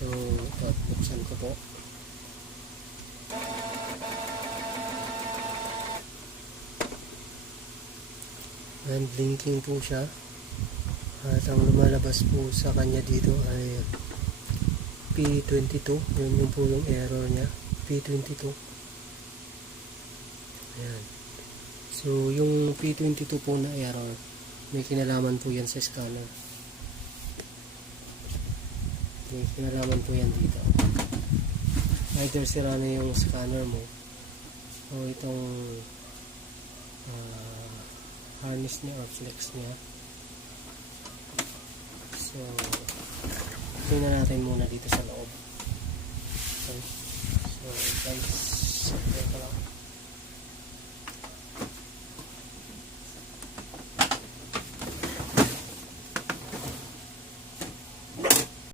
So, ito, buksan ko po. And blinking po siya. At ang lumalabas po sa kanya dito ay P22. Yun po yung error niya. P22. Ayan. So, yung P22 po na error, may kinalaman po yan sa scanner. May kinalaman po yan dito. Either sira na yung scanner mo o itong harness niya or flex niya. So, tingnan natin muna dito sa loob. Okay. So, guys, ito lang.